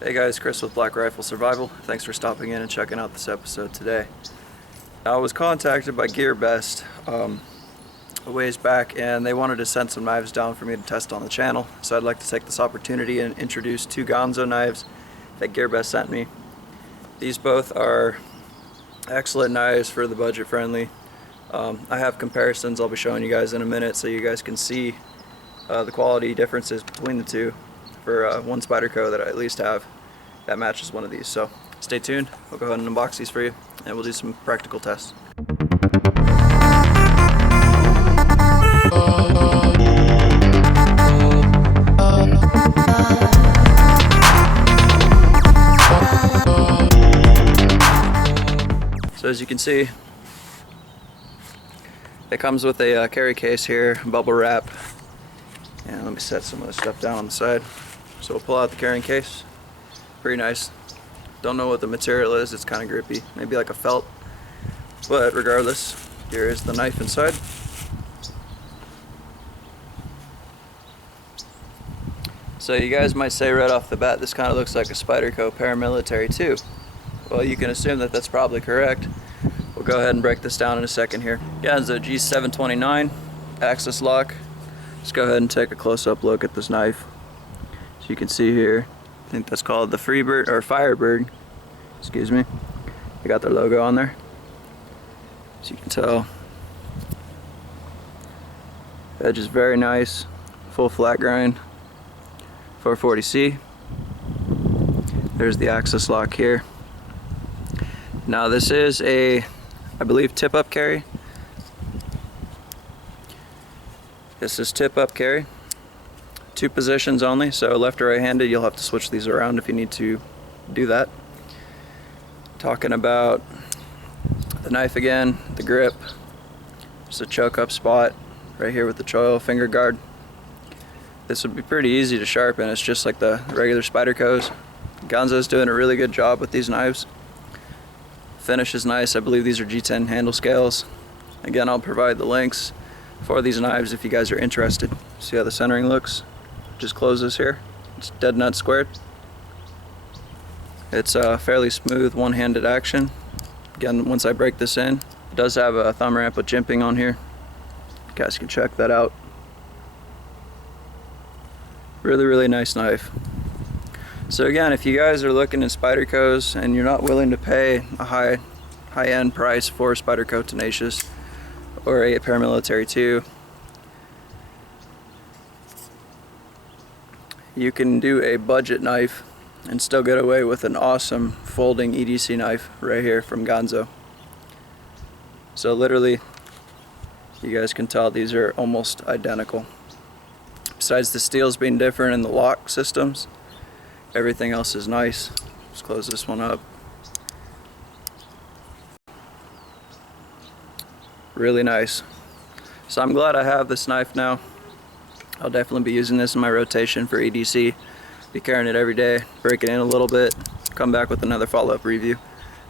Hey guys, Chris with BlackRifle Survival. Thanks for stopping in and checking out this episode today. I was contacted by GEARBEST a ways back, and they wanted to send some knives down for me to test on the channel. So I'd like to take this opportunity and introduce two Ganzo knives that GEARBEST sent me. These both are excellent knives for the budget friendly. I have comparisons I'll be showing you guys in a minute so you guys can see the quality differences between the two for one Spyderco that I at least have that matches one of these. So stay tuned, we'll go ahead and unbox these for you and we'll do some practical tests. So as you can see, it comes with a carry case here, bubble wrap, and let me set some of the stuff down on the side. So we'll pull out the carrying case. Pretty nice. Don't know what the material is, it's kind of grippy, maybe like a felt, but regardless, here is the knife inside. So you guys might say right off the bat, this kind of looks like a Spyderco paramilitary too. Well, you can assume that that's probably correct. We'll go ahead and break this down in a second here. Ganzo G729 axis lock. Let's go ahead and take a close-up look at this knife. So you can see here, I think that's called the Freebird or Firebird. Excuse me. They got their logo on there. So you can tell. Edge is very nice, full flat grind, 440C. There's the axis lock here. Now this is a, I believe, tip-up carry. This is tip-up carry. Two positions only, so left or right-handed. You'll have to switch these around if you need to do that. Talking about the knife again, the grip. Just a choke-up spot right here with the choil finger guard. This would be pretty easy to sharpen. It's just like the regular Spydercos. Ganzo's doing a really good job with these knives. Finish is nice. I believe these are G10 handle scales. Again, I'll provide the links for these knives if you guys are interested. See how the centering looks? Just close this here. It's dead nut squared. It's a fairly smooth one-handed action. Again, once I break this in, it does have a thumb ramp with jimping on here. You guys can check that out. Really nice knife. So again, if you guys are looking at Spydercos and you're not willing to pay a high-end price for a Spyderco Tenacious or a paramilitary 2, you can do a budget knife and still get away with an awesome folding EDC knife right here from Ganzo. So literally, you guys can tell these are almost identical. Besides the steels being different in the lock systems, everything else is nice. Let's close this one up. Really nice. So I'm glad I have this knife now. I'll definitely be using this in my rotation for EDC. Be carrying it every day, break it in a little bit, come back with another follow-up review.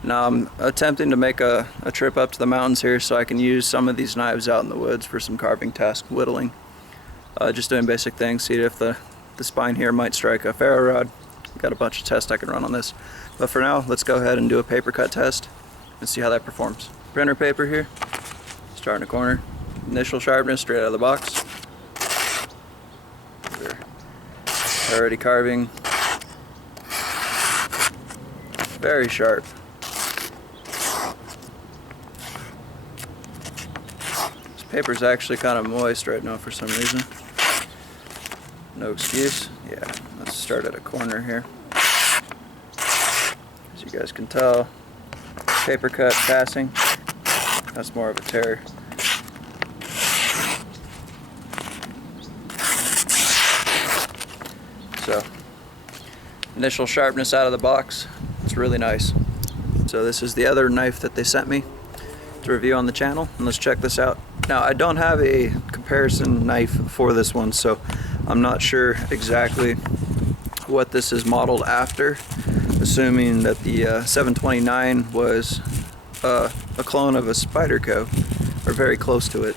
Now I'm attempting to make a trip up to the mountains here so I can use some of these knives out in the woods for some carving tasks, whittling. Just doing basic things, see if the spine here might strike a ferro rod. Got a bunch of tests I can run on this. But for now, let's go ahead and do a paper cut test and see how that performs. Printer paper here, start in the corner. Initial sharpness straight out of the box. We're already carving. Very sharp. This paper's actually kind of moist right now for some reason. No excuse. Yeah, let's start at a corner here. As you guys can tell, paper cut passing. That's more of a tear. So, initial sharpness out of the box. It's really nice. So this is the other knife that they sent me to review on the channel, and let's check this out. Now I don't have a comparison knife for this one, so I'm not sure exactly what this is modeled after, assuming that the 729 was a clone of a Spyderco, or very close to it.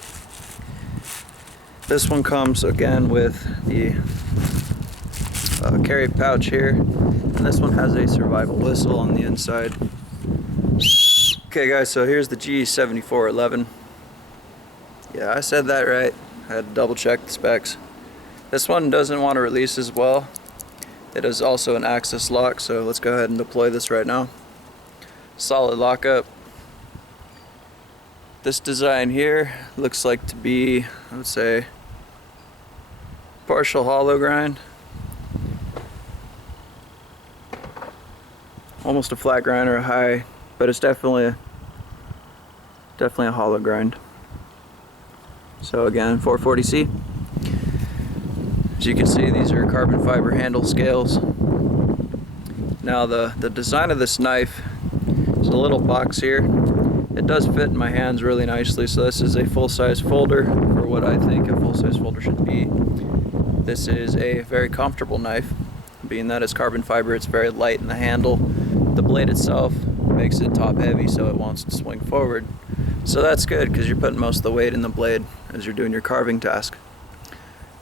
This one comes again with the carry pouch here, and this one has a survival whistle on the inside. Okay guys, so here's the G741. Yeah, I said that right. I had to double check the specs. This one doesn't want to release as well. It is also an access lock, so let's go ahead and deploy this right now. Solid lockup. This design here looks like to be, I would say, partial hollow grind. Almost a flat grind or a high, but it's definitely a hollow grind. So again, 440C. As you can see, these are carbon fiber handle scales. Now the design of this knife is a little box here. It does fit in my hands really nicely, so this is a full-size folder for what I think a full-size folder should be. This is a very comfortable knife. Being that it's carbon fiber, it's very light in the handle. The blade itself makes it top heavy, so it wants to swing forward. So that's good because you're putting most of the weight in the blade as you're doing your carving task.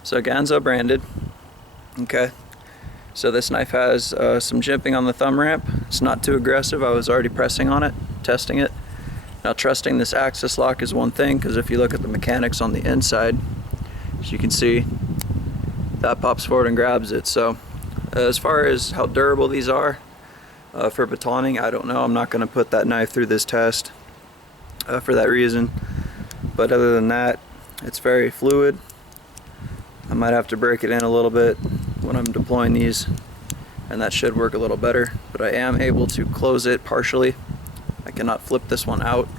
So Ganzo branded. Okay. So this knife has some jimping on the thumb ramp. It's not too aggressive. I was already pressing on it, testing it. Now trusting this access lock is one thing, because if you look at the mechanics on the inside, as you can see, that pops forward and grabs it. So as far as how durable these are for batoning, I don't know. I'm not going to put that knife through this test for that reason. But other than that, it's very fluid. I might have to break it in a little bit when I'm deploying these, and that should work a little better. But I am able to close it partially. I cannot flip this one out.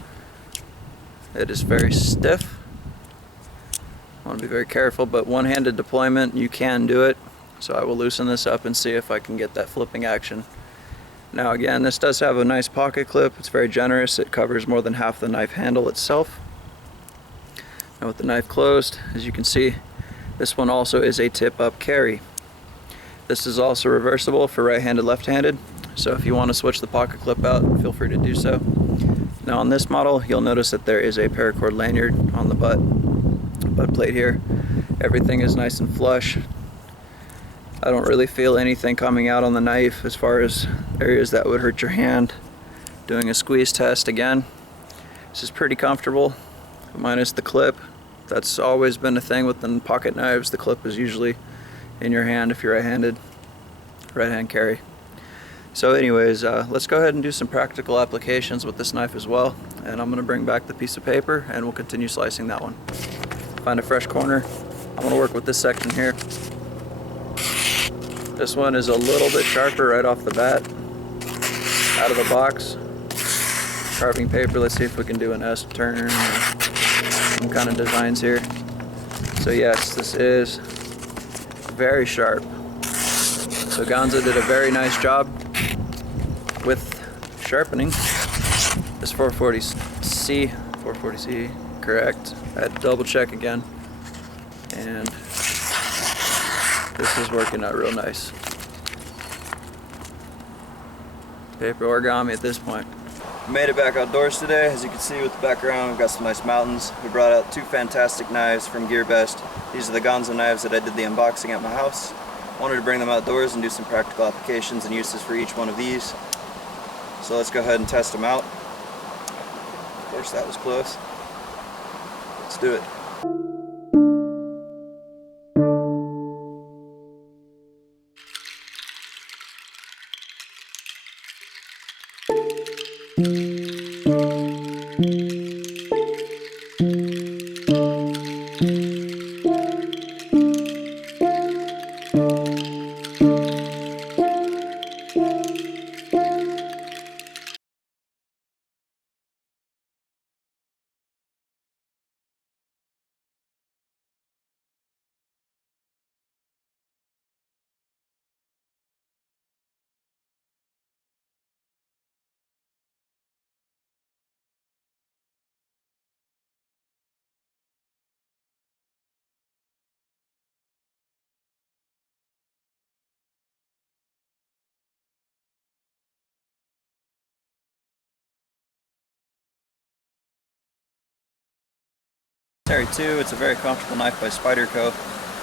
It is very stiff. I want to be very careful, but one-handed deployment, you can do it. So I will loosen this up and see if I can get that flipping action. Now again, this does have a nice pocket clip. It's very generous. It covers more than half the knife handle itself. Now with the knife closed, as you can see, this one also is a tip-up carry. This is also reversible for right-handed, left-handed. So if you want to switch the pocket clip out, feel free to do so. Now on this model, you'll notice that there is a paracord lanyard on the butt plate here. Everything is nice and flush. I don't really feel anything coming out on the knife as far as areas that would hurt your hand. Doing a squeeze test again. This is pretty comfortable, minus the clip. That's always been a thing with the pocket knives. The clip is usually in your hand if you're right-handed, right-hand carry. So anyways, let's go ahead and do some practical applications with this knife as well. And I'm going to bring back the piece of paper and we'll continue slicing that one. Find a fresh corner. I'm going to work with this section here. This one is a little bit sharper right off the bat, out of the box. Carving paper, let's see if we can do an S turn, some kind of designs here. So yes, this is very sharp. So Ganzo did a very nice job with sharpening. This 440C, correct. I had to double check again. And this is working out real nice. Paper origami at this point. We made it back outdoors today. As you can see with the background, we've got some nice mountains. We brought out two fantastic knives from GearBest. These are the Ganzo knives that I did the unboxing at my house. Wanted to bring them outdoors and do some practical applications and uses for each one of these. So let's go ahead and test them out. Of course, that was close. Let's do it. Terry 2, it's a very comfortable knife by Spyderco.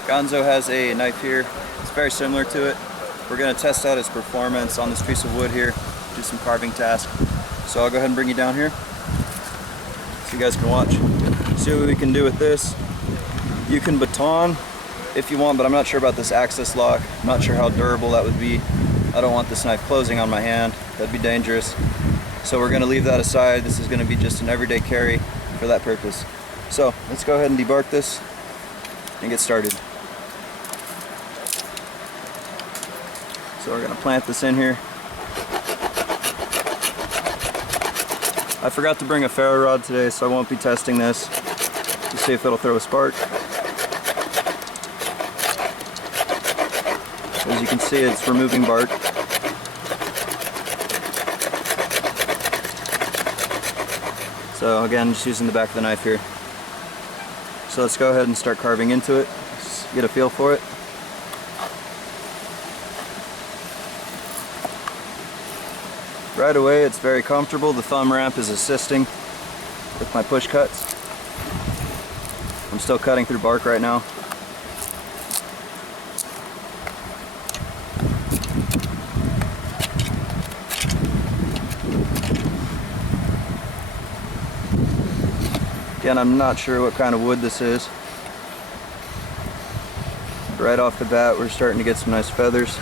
Ganzo has a knife here, it's very similar to it. we're going to test out its performance on this piece of wood here, do some carving task. So I'll go ahead and bring you down here so you guys can watch. See what we can do with this. You can baton if you want, but I'm not sure about this access lock. I'm not sure how durable that would be. I don't want this knife closing on my hand. That'd be dangerous. So we're going to leave that aside. This is going to be just an everyday carry for that purpose. So let's go ahead and debark this and get started. So we're going to plant this in here. I forgot to bring a ferro rod today, so I won't be testing this to see if it'll throw a spark. As you can see, it's removing bark. So again, just using the back of the knife here. So let's go ahead and start carving into it, just get a feel for it. Right away, it's very comfortable. The thumb ramp is assisting with my push cuts. I'm still cutting through bark right now. Again, I'm not sure what kind of wood this is. Right off the bat, we're starting to get some nice feathers.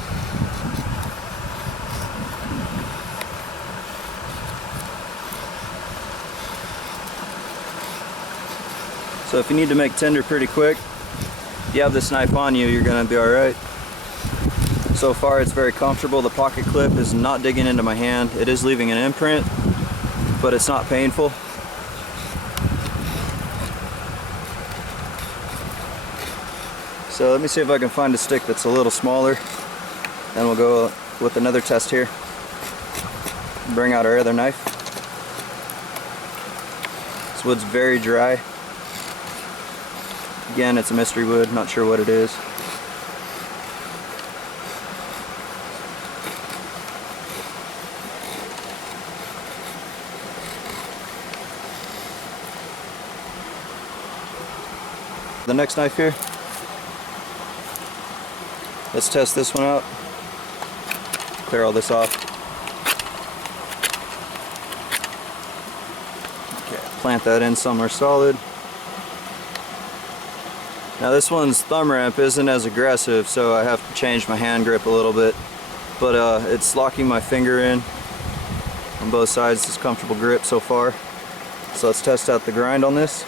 So if you need to make tinder pretty quick, if you have this knife on you, you're gonna be alright. So far it's very comfortable. The pocket clip is not digging into my hand. It is leaving an imprint, but it's not painful. So let me see if I can find a stick that's a little smaller. Then we'll go with another test here. Bring out our other knife. This wood's very dry. Again, it's a mystery wood, not sure what it is. The next knife here. Let's test this one out. Clear all this off. Okay, plant that in somewhere solid. Now this one's thumb ramp isn't as aggressive, so I have to change my hand grip a little bit. But it's locking my finger in on both sides. It's a comfortable grip so far. So let's test out the grind on this.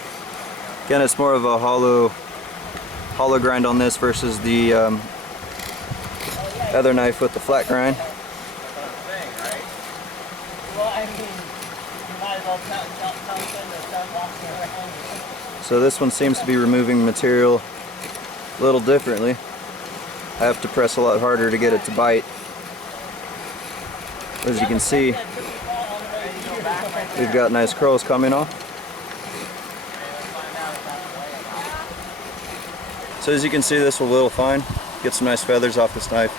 Again, it's more of a hollow grind on this versus the other knife with the flat grind. So this one seems to be removing material a little differently. I have to press a lot harder to get it to bite. As you can see, we've got nice curls coming off. So as you can see, this will whittle fine. Get some nice feathers off this knife.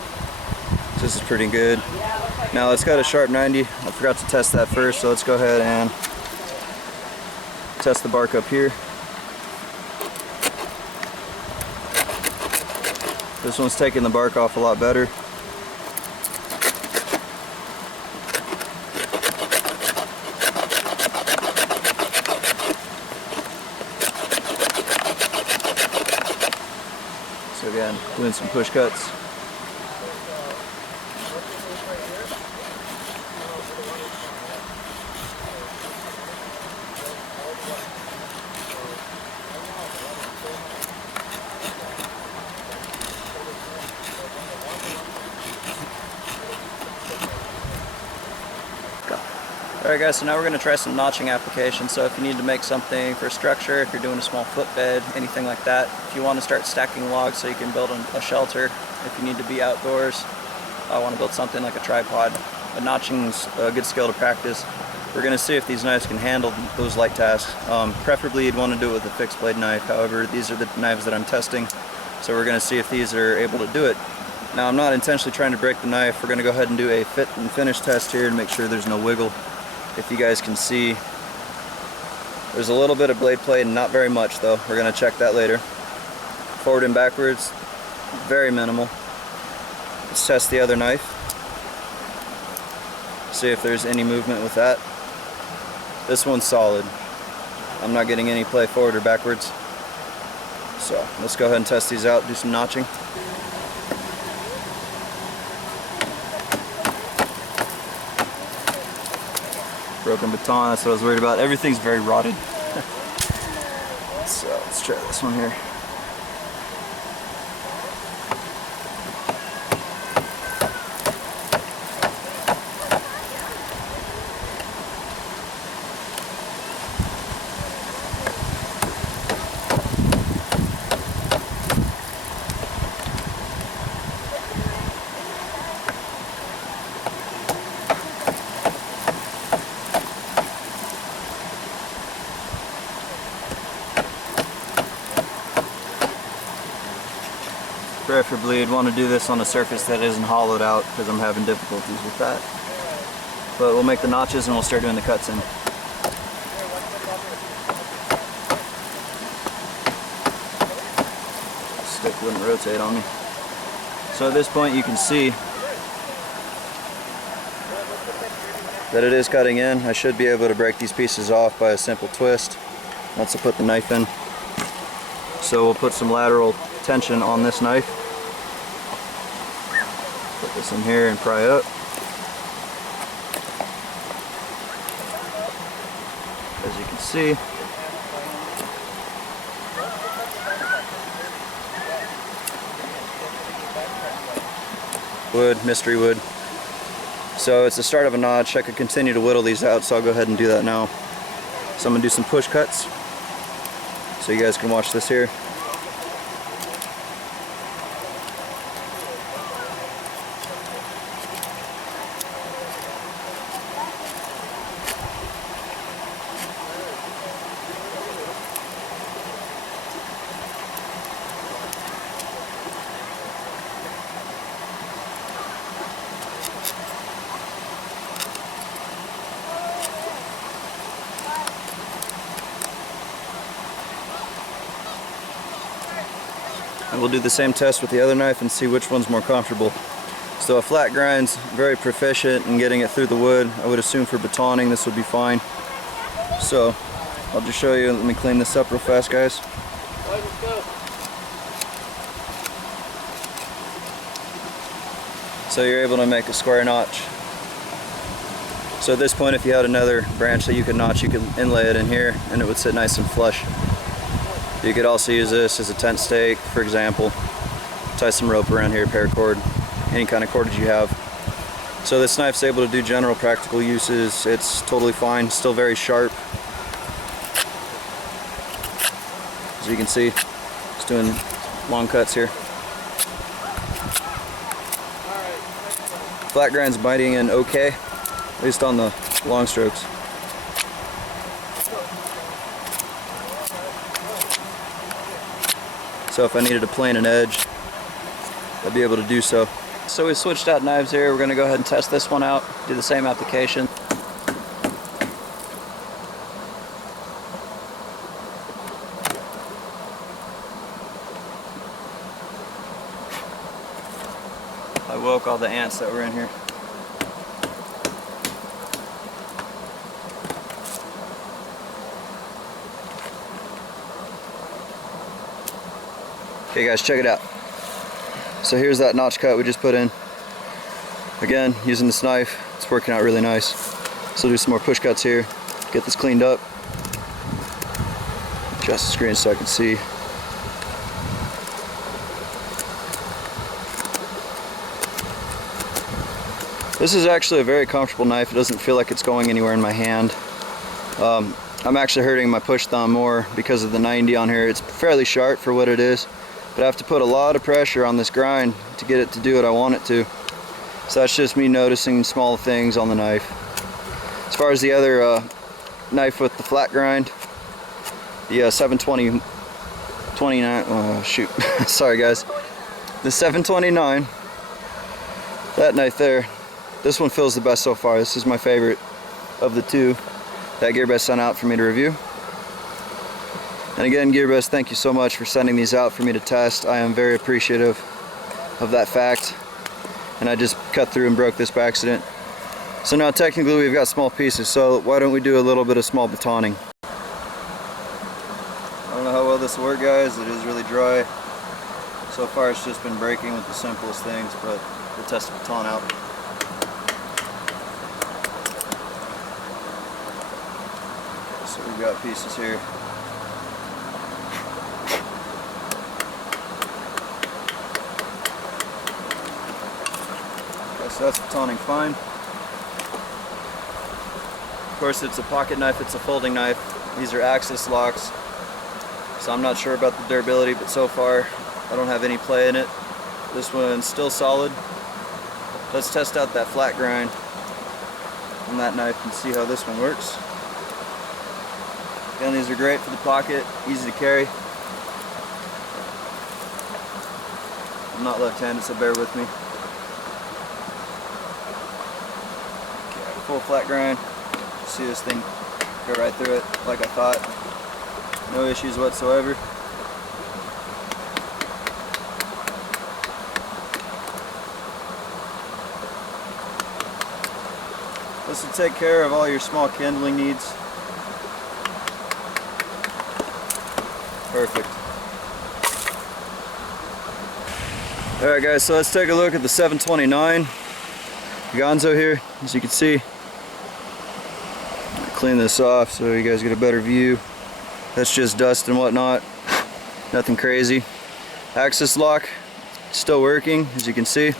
This is pretty good. Now it's got a sharp 90. I forgot to test that first, so let's go ahead and test the bark up here. This one's taking the bark off a lot better. So again, doing some push cuts. Alright guys, so now we're going to try some notching application. So if you need to make something for a structure, if you're doing a small footbed, anything like that, if you want to start stacking logs so you can build a shelter, if you need to be outdoors, I want to build something like a tripod, a notching's a good skill to practice. We're going to see if these knives can handle those light tasks. Preferably you'd want to do it with a fixed blade knife. However, these are the knives that I'm testing, so we're going to see if these are able to do it. Now I'm not intentionally trying to break the knife. We're going to go ahead and do a fit and finish test here to make sure there's no wiggle. If you guys can see, there's a little bit of blade play, not very much though. We're going to check that later. Forward and backwards, very minimal. Let's test the other knife. See if there's any movement with that. This one's solid. I'm not getting any play forward or backwards. So let's go ahead and test these out, do some notching. Broken baton, that's what I was worried about. Everything's very rotted. So let's try this one here. Preferably I'd want to do this on a surface that isn't hollowed out because I'm having difficulties with that. But we'll make the notches and we'll start doing the cuts in. Stick wouldn't rotate on me. So at this point you can see that it is cutting in. I should be able to break these pieces off by a simple twist once I put the knife in. So we'll put some lateral tension on this knife. Put this in here and pry up. As you can see, wood, mystery wood. So it's the start of a notch. I could continue to whittle these out, so I'll go ahead and do that now. So I'm going to do some push cuts so you guys can watch this here. And we'll do the same test with the other knife and see which one's more comfortable. So a flat grind's very proficient in getting it through the wood. I would assume for batoning this would be fine. So I'll just show you. Let me clean this up real fast, guys. So you're able to make a square notch. So at this point, if you had another branch that you could notch, you could inlay it in here and it would sit nice and flush. You could also use this as a tent stake, for example. Tie some rope around here, paracord, any kind of cordage you have. So this knife's able to do general practical uses. It's totally fine, still very sharp. As you can see, it's doing long cuts here. Flat grind's biting in okay, at least on the long strokes. So if I needed to plane an edge, I'd be able to do so. So we switched out knives here. We're going to go ahead and test this one out, do the same application. I woke all the ants that were in here. Okay guys, check it out. So here's that notch cut we just put in. Again, using this knife, it's working out really nice. So do some more push cuts here, get this cleaned up. Adjust the screen so I can see. This is actually a very comfortable knife. It doesn't feel like it's going anywhere in my hand. I'm actually hurting my push thumb more because of the 90 on here. It's fairly sharp for what it is, but I have to put a lot of pressure on this grind to get it to do what I want it to. So that's just me noticing small things on the knife. As far as the other knife with the flat grind, the 729, oh shoot, sorry guys, the 729, that knife there, this one feels the best so far. This is my favorite of the two that GearBest sent out for me to review. And again, GearBest, thank you so much for sending these out for me to test. I am very appreciative of that fact. and I just cut through and broke this by accident. So now technically we've got small pieces, so why don't we do a little bit of small batoning. I don't know how well this will work, guys. It is really dry. So far it's just been breaking with the simplest things, but we'll test the baton out. So we've got pieces here. Okay, so that's batoning fine. Of course, it's a pocket knife, it's a folding knife. These are axis locks. So I'm not sure about the durability, but so far I don't have any play in it. This one's still solid. Let's test out that flat grind on that knife and see how this one works. Again, these are great for the pocket, easy to carry. I'm not left-handed, so bear with me. Okay, full flat grind. See this thing go right through it like I thought. No issues whatsoever. This will take care of all your small kindling needs. Perfect. Alright guys, so let's take a look at the 729 Ganzo here. As you can see, clean this off so you guys get a better view. That's just dust and whatnot, nothing crazy. Axis lock still working, as you can see.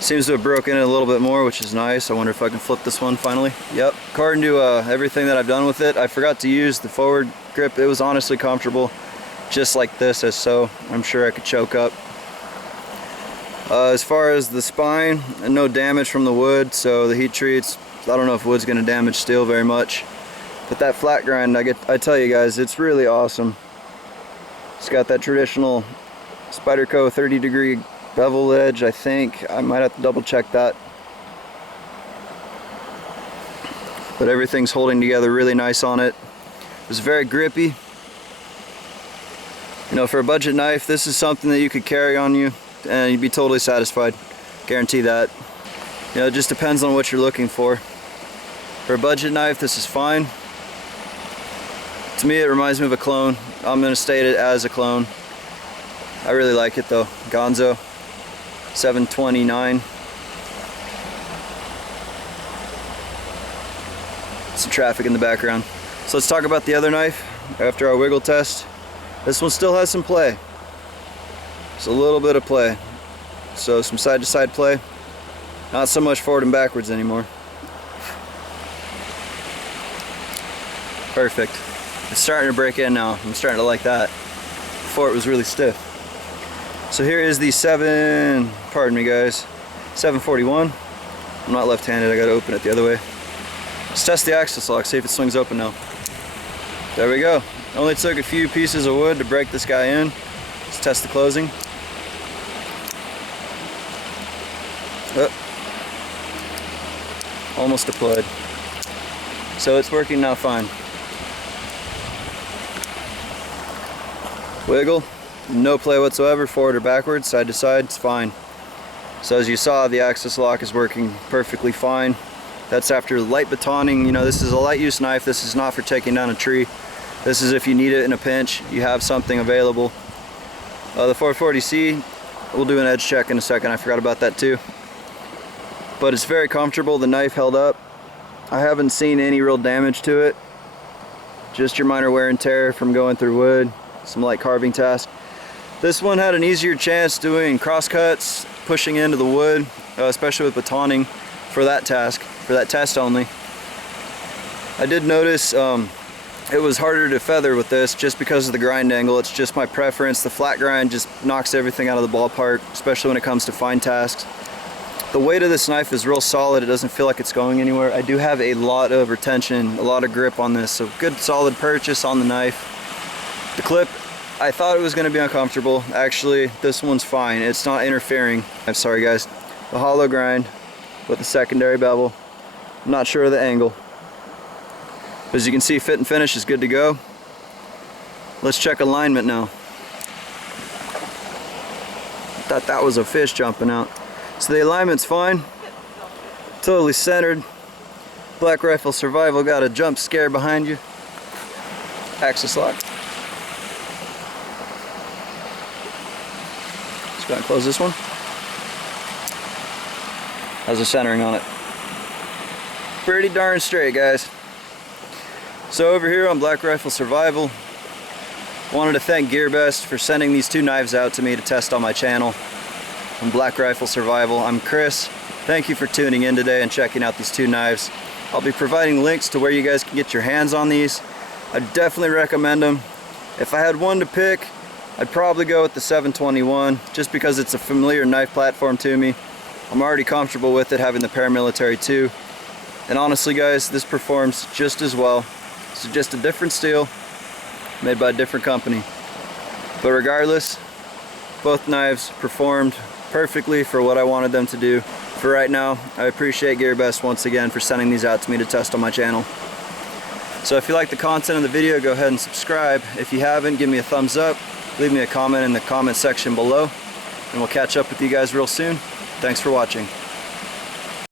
Seems to have broken in a little bit more, which is nice. I wonder if I can flip this one finally. Yep, according to everything that I've done with it, I forgot to use the forward grip. It was honestly comfortable, just like this, as so. I'm sure I could choke up. As far as the spine, no damage from the wood, so the heat treats, I don't know if wood's going to damage steel very much. But that flat grind, I tell you guys, it's really awesome. It's got that traditional Spyderco 30-degree bevel edge, I think. I might have to double check that. But everything's holding together really nice on it. It's very grippy. You know, for a budget knife, this is something that you could carry on you and you'd be totally satisfied. Guarantee that. You know, it just depends on what you're looking for. For a budget knife, this is fine. To me, it reminds me of a clone. I'm going to state it as a clone. I really like it though. Ganzo 729. Some traffic in the background. So let's talk about the other knife after our wiggle test. This one still has some play. It's a little bit of play. So some side to side play. Not so much forward and backwards anymore. Perfect. It's starting to break in now. I'm starting to like that. Before it was really stiff. So here is the 741. I'm not left-handed, I gotta open it the other way. Let's test the axis lock, see if it swings open now. There we go. Only took a few pieces of wood to break this guy in. Let's test the closing. Oh. Almost deployed. So it's working now fine. Wiggle. No play whatsoever, forward or backwards, side to side, it's fine. So as you saw, the axis lock is working perfectly fine. That's after light batoning. You know, this is a light use knife. This is not for taking down a tree. This is if you need it in a pinch, you have something available. The 440C, we'll do an edge check in a second. I forgot about that too. But it's very comfortable. The knife held up. I haven't seen any real damage to it. Just your minor wear and tear from going through wood, some light carving tasks. This one had an easier chance doing cross cuts, pushing into the wood, especially with batoning for that task, for that test only. I did notice it was harder to feather with this just because of the grind angle. It's just my preference. The flat grind just knocks everything out of the ballpark, especially when it comes to fine tasks. The weight of this knife is real solid. It doesn't feel like it's going anywhere. I do have a lot of retention, a lot of grip on this, so good solid purchase on the knife. The clip, I thought it was going to be uncomfortable. Actually, this one's fine. It's not interfering. I'm sorry guys. The hollow grind with the secondary bevel. I'm not sure of the angle. As you can see, fit and finish is good to go. Let's check alignment now. Thought that was a fish jumping out. So the alignment's fine, totally centered. BlackRifle Survival got a jump scare behind you. Axis lock. Let's go ahead and close this one. How's the centering on it? Pretty darn straight, guys. So over here on BlackRifle Survival, wanted to thank GearBest for sending these two knives out to me to test on my channel on BlackRifle Survival. I'm Chris. Thank you for tuning in today and checking out these two knives. I'll be providing links to where you guys can get your hands on these. I definitely recommend them. If I had one to pick, I'd probably go with the 721 just because it's a familiar knife platform to me. I'm already comfortable with it, having the paramilitary too. And honestly guys, this performs just as well. It's just a different steel made by a different company. But regardless, both knives performed perfectly for what I wanted them to do. For right now, I appreciate GearBest once again for sending these out to me to test on my channel. So if you like the content of the video, go ahead and subscribe. If you haven't, give me a thumbs up. Leave me a comment in the comment section below. And we'll catch up with you guys real soon. Thanks for watching.